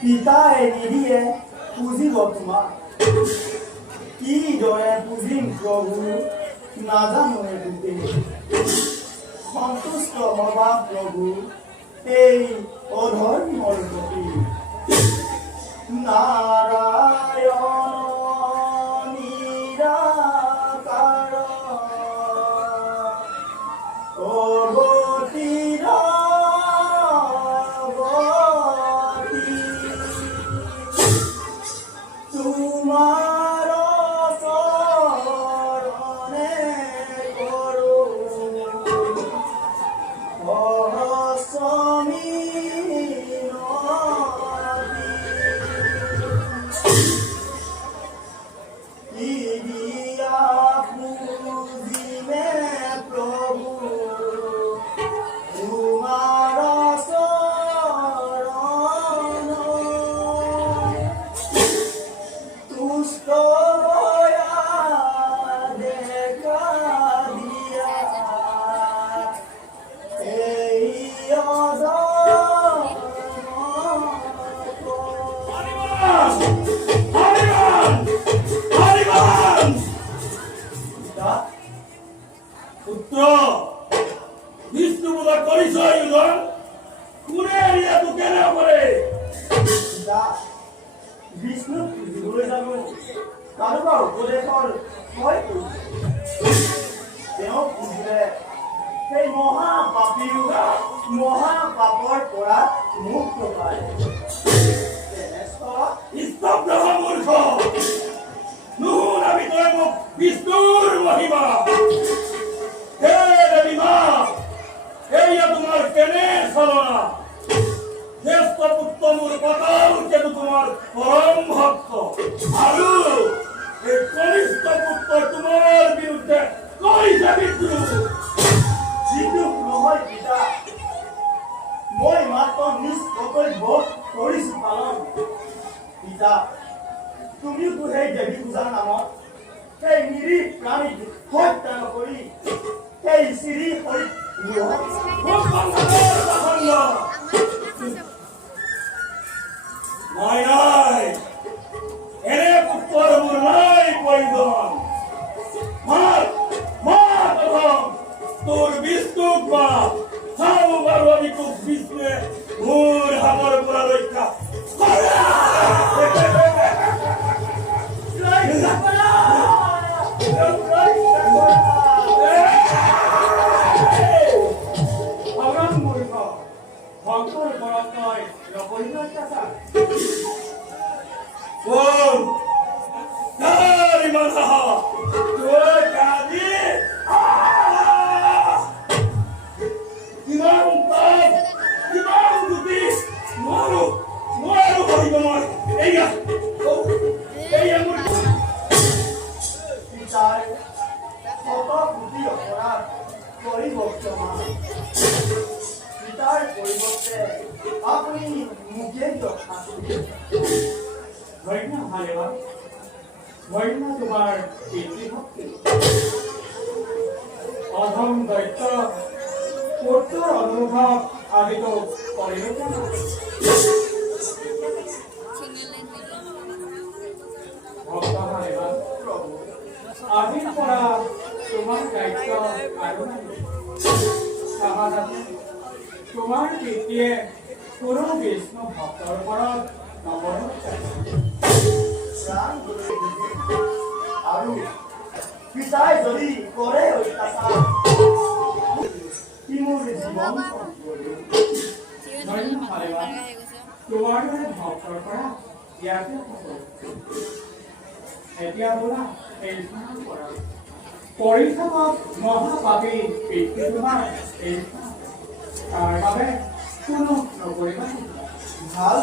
পিতাই নিদিয়ে পুজিব তোমাক কিদৰে পুজিম প্ৰভু নাজানো এটুপি সন্তুষ্ট হবা প্ৰভু এই অধৰ্মৰ প্ৰতি নাৰায়ণ নিৰাকাৰ অগতিৰ গতি তোমাৰ চৰণে কৰোঁ পুত্ৰ বিষ্ণুপূজা কৰিস ইউজন কোনে এৰিয়া তো কেন কৰে বিষ্ণু পুজিবলৈ জানো কাৰোবাৰ উপদেশৰ হয় তেওঁ পুজিলে সেই মহাপাপৰ পৰা মুক্ত পায় স্তব্ধ হ মূর্খ নুহুন আমি তই মোক বিষ্ণুর মহিমা হে দেবী মা এইয়া তোমার কেনে ছলনা জ্যেষ্ঠ পুত্র মোৰ কটাল কেতু তোমাৰ পৰম ভক্ত আৰু এই কনিষ্ঠ পুত্ৰ তোমাৰ বিৰুদ্ধে কৰিছে বিদ্ৰোহ বিদ্ৰোহ নহয় পিতা মই মাত্ৰ নিজ কৰ্তব্য কৰিছো পালন পিতা তুমিওতো সেই দেৱী পূজাৰ নামত সেই নিৰীহ প্ৰাণীক হত্যা নকৰি সেই শ্ৰী হৰি নাই এনে পুত্ৰৰ মোৰ নাই প্ৰয়োজন তোৰ বিষ্ণুক বা চাও বাৰোয়াৰি তোক বিষ্ণুয়ে মোৰ হামৰ পুৰা ৰক্ষা ভক্তৰ ঘৰত তই নকৰিব অত্যাচাৰ কোন কাৰ ইমান সাহা তোৰ কাজি কিমান পাপ কিমান দুটি নোৱাৰো কৰিব মই এইয়া মোৰ পিতাই শত কোটি অপৰাধ কৰিব ক্ষমা পিতাৰ পৰিৱৰ্তে আপুনি মোকে ৰক্ষা কৰিছে ধন্য ভালেবা ধন্য তোমাৰ পিতৃভক্তি অধম দৈত্য পুত্ৰৰ অনুভৱ আদিতো কৰিলে ভক্ত ভালেবা আজিৰ পৰা তোমাৰ দায়িত্ব আৰু তোমাৰ পিতৃয়ে কোনো বিষ্ণু ভক্তৰ ওপৰত আৰু পিতাই যদি কৰে অত্যাচাৰ কি মোৰ জীৱন তোমাৰ ভক্তৰ পৰা ইয়াতে এতিয়া বোলা এই পৰিশ্ৰমত মহাপাপী পিতৃ তোমাৰ তাৰ বাবে কোনো নকৰিবা ভাল